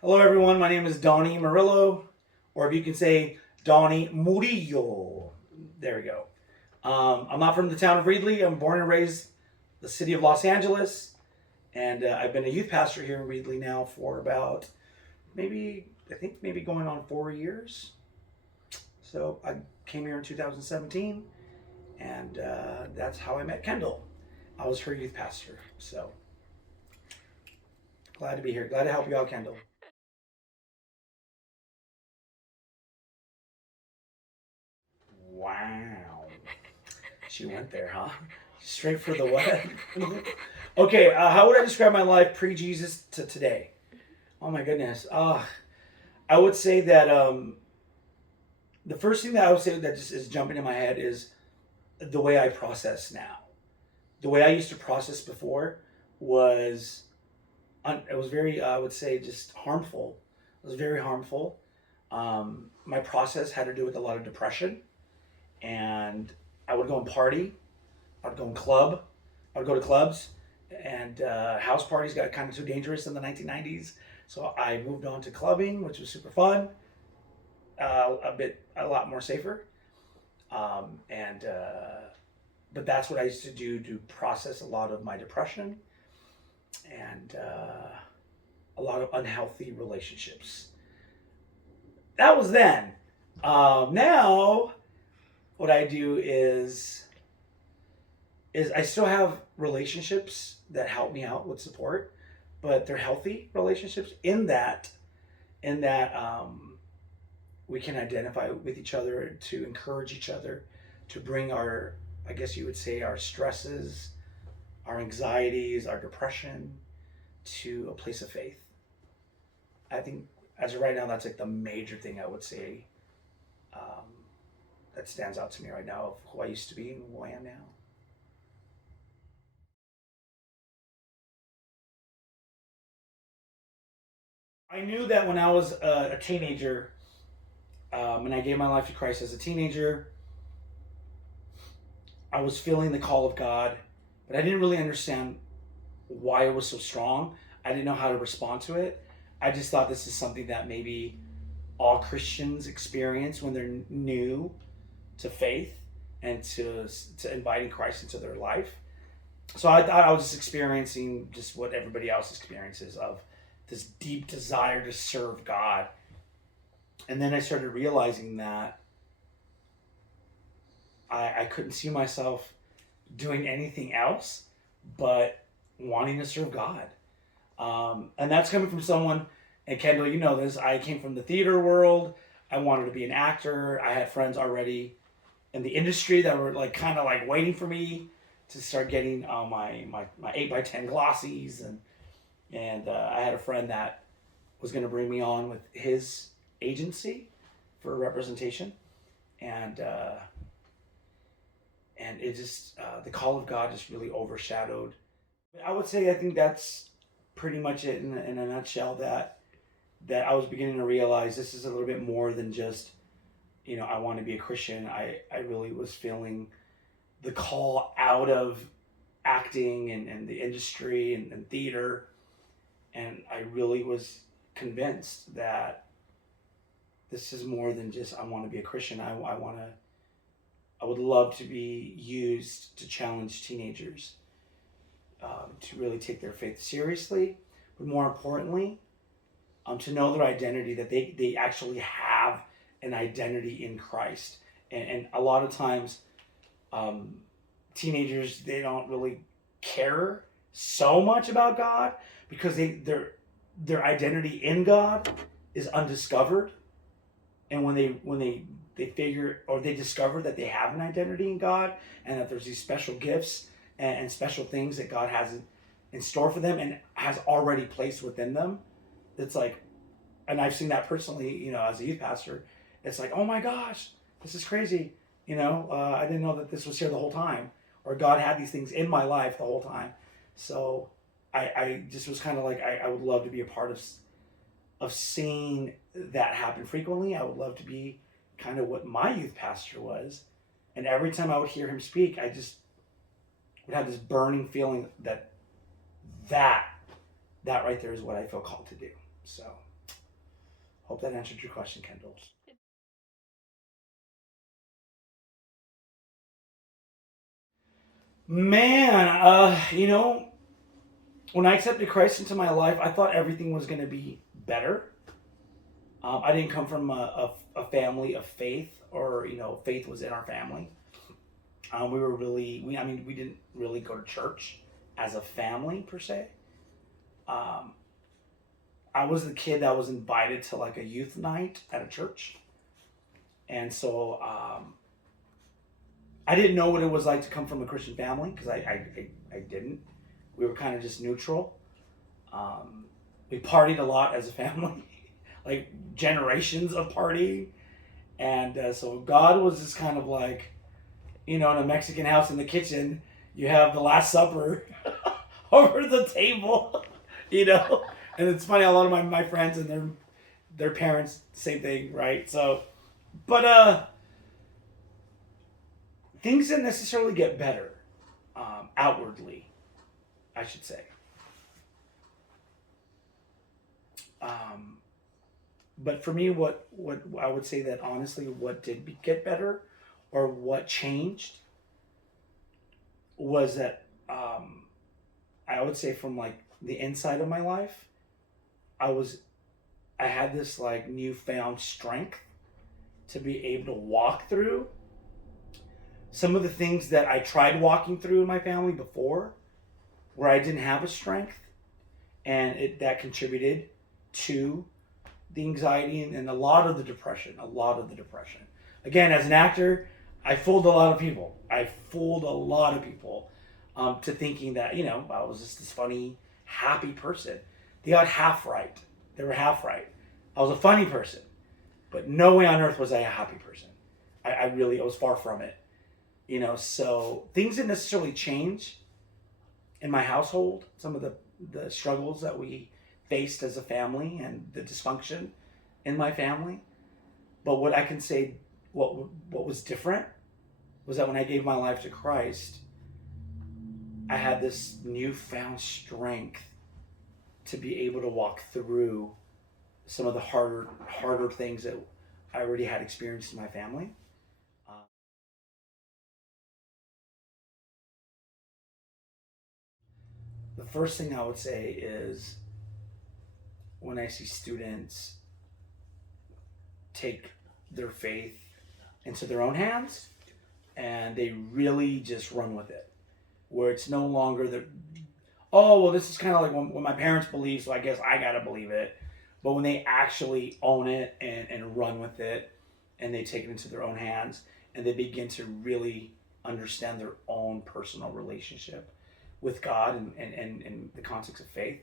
Hello, everyone. My name is Donnie Murillo, or if you can say Donnie Murillo. There we go. I'm not from the town of Reedley. I'm born and raised the city of Los Angeles, and I've been a youth pastor here in Reedley now for about maybe going on 4 years. So I came here in 2017, and that's how I met Kyndall. I was her youth pastor. So glad to be here. Glad to help you out, Kyndall. Wow. She went there, huh? Straight for the what? Okay, how would I describe my life pre Jesus to today? Oh my goodness. I would say that the first thing that I would say that just is jumping in my head is the way I process now. The way I used to process before was, it was very, I would say, just harmful. It was very harmful. My process had to do with a lot of depression, and I would go and party. I'd go and club. I'd go to clubs, and house parties got kind of too dangerous in the 1990s. So I moved on to clubbing, which was super fun, a lot more safer. And But that's what I used to do to process a lot of my depression and a lot of unhealthy relationships. That was then. Now, what I do is I still have relationships that help me out with support, but they're healthy relationships in that we can identify with each other, to encourage each other, to bring our, I guess you would say, our stresses, our anxieties, our depression to a place of faith. I think as of right now, that's like the major thing I would say um, that stands out to me right now of who I used to be and who I am now. I knew that when I was a teenager, and I gave my life to Christ as a teenager, I was feeling the call of God, but I didn't really understand why it was so strong. I didn't know how to respond to it. I just thought this is something that maybe all Christians experience when they're new to faith and to inviting Christ into their life. So I thought I was just experiencing just what everybody else experiences of this deep desire to serve God. And then I started realizing that I couldn't see myself doing anything else but wanting to serve God. And that's coming from someone, and Kyndall, you know this, I came from the theater world. I wanted to be an actor. I had friends already in the industry that were like kind of like waiting for me to start getting my 8x10 glossies, and I had a friend that was going to bring me on with his agency for representation, and and it just the call of God just really overshadowed. I would say I think that's pretty much it in a nutshell. That I was beginning to realize this is a little bit more than just, I want to be a Christian. I really was feeling the call out of acting and the industry and theater, and I really was convinced that this is more than just I want to be a Christian. I would love to be used to challenge teenagers to really take their faith seriously, but more importantly, to know their identity, that they actually have an identity in Christ. And a lot of times, um, teenagers, they don't really care so much about God because their identity in God is undiscovered. And when they figure, or they discover that they have an identity in God, and that there's these special gifts and special things that God has in store for them and has already placed within them, it's like, and I've seen that personally, as a youth pastor. It's like, oh my gosh, this is crazy. I didn't know that this was here the whole time, or God had these things in my life the whole time. So I just was kind of like, I would love to be a part of seeing that happen frequently. I would love to be kind of what my youth pastor was. And every time I would hear him speak, I just would have this burning feeling that that right there is what I feel called to do. So Hope that answered your question, Kendall. Man, when I accepted Christ into my life, I thought everything was going to be better. I didn't come from a family of faith, or faith was in our family. We were really, we didn't really go to church as a family per se. Um, I was the kid that was invited to like a youth night at a church, and so I didn't know what it was like to come from a Christian family because I didn't. We were kind of just neutral. Um, we partied a lot as a family, like generations of partying, and so God was just kind of like, in a Mexican house in the kitchen, you have the Last Supper over the table, And it's funny, a lot of my friends and their parents, same thing, right? So, but things didn't necessarily get better, outwardly, I should say. Um, but for me, what I would say that honestly, what did get better, or what changed, was that I would say from like the inside of my life, I was I had this like newfound strength to be able to walk through some of the things that I tried walking through in my family before, where I didn't have a strength, and that contributed to the anxiety and a lot of the depression. A lot of the depression. Again, as an actor, I fooled a lot of people. I fooled a lot of people to thinking that I was just this funny, happy person. They got half right. They were half right. I was a funny person, but no way on earth was I a happy person. I was far from it. So things didn't necessarily change in my household. Some of the struggles that we faced as a family and the dysfunction in my family. But what I can say, what was different, was that when I gave my life to Christ, I had this newfound strength to be able to walk through some of the harder things that I already had experienced in my family. Uh, the first thing I would say is, when I see students take their faith into their own hands and they really just run with it, where it's no longer oh, well, this is kind of like when my parents believe, so I guess I gotta believe it. But when they actually own it and run with it, and they take it into their own hands, and they begin to really understand their own personal relationship with God and the context of faith,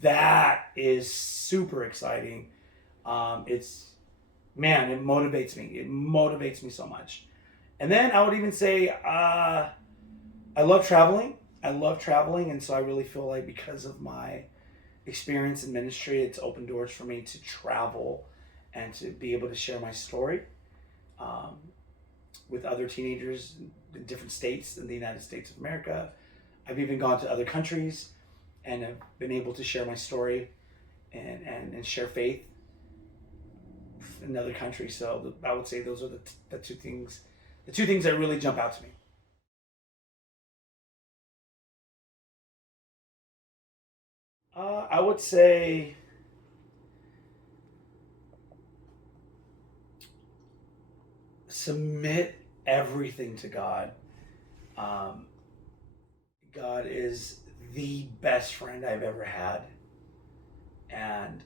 that is super exciting. It's, man, it motivates me. It motivates me so much. And then I would even say, I love traveling. I love traveling, and so I really feel like because of my experience in ministry, it's opened doors for me to travel and to be able to share my story um, with other teenagers in different states in the United States of America. I've even gone to other countries and have been able to share my story and share faith in other countries. So I would say those are the two things that really jump out to me. I would say submit everything to God. Um, God is the best friend I've ever had. And,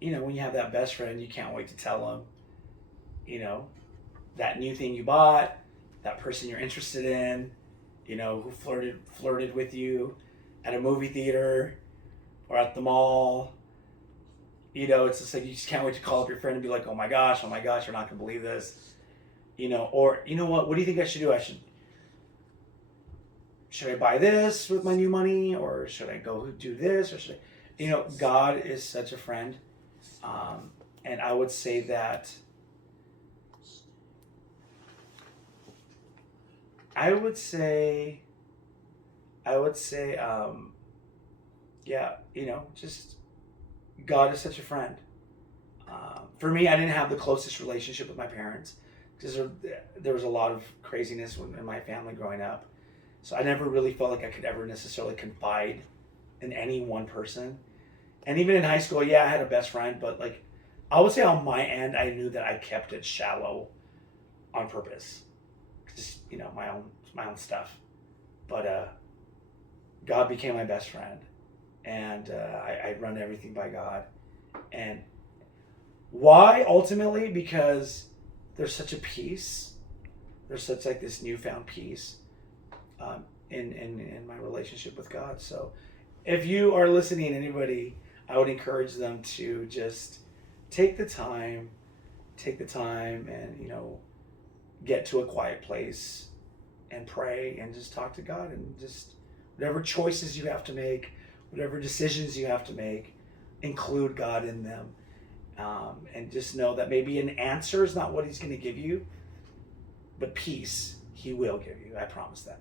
when you have that best friend, you can't wait to tell him, you know, that new thing you bought, that person you're interested in, who flirted with you at a movie theater or at the mall. It's just like you just can't wait to call up your friend and be like, oh my gosh, you're not gonna believe this. Or what do you think I should do? Should I buy this with my new money, or should I go do this, or should I, God is such a friend. And I would say that I would say yeah, just God is such a friend. For me, I didn't have the closest relationship with my parents because there was a lot of craziness in my family growing up. So I never really felt like I could ever necessarily confide in any one person. And even in high school, yeah, I had a best friend, but like I would say on my end, I knew that I kept it shallow on purpose. Just, my own stuff. But God became my best friend, and I run everything by God. And why ultimately? Because there's such a peace. There's such like this newfound peace in my relationship with God. So if you are listening, anybody, I would encourage them to just take the time, and get to a quiet place and pray and just talk to God, and just whatever choices you have to make, whatever decisions you have to make, include God in them. And just know that maybe an answer is not what He's going to give you, but peace He will give you. I promise that.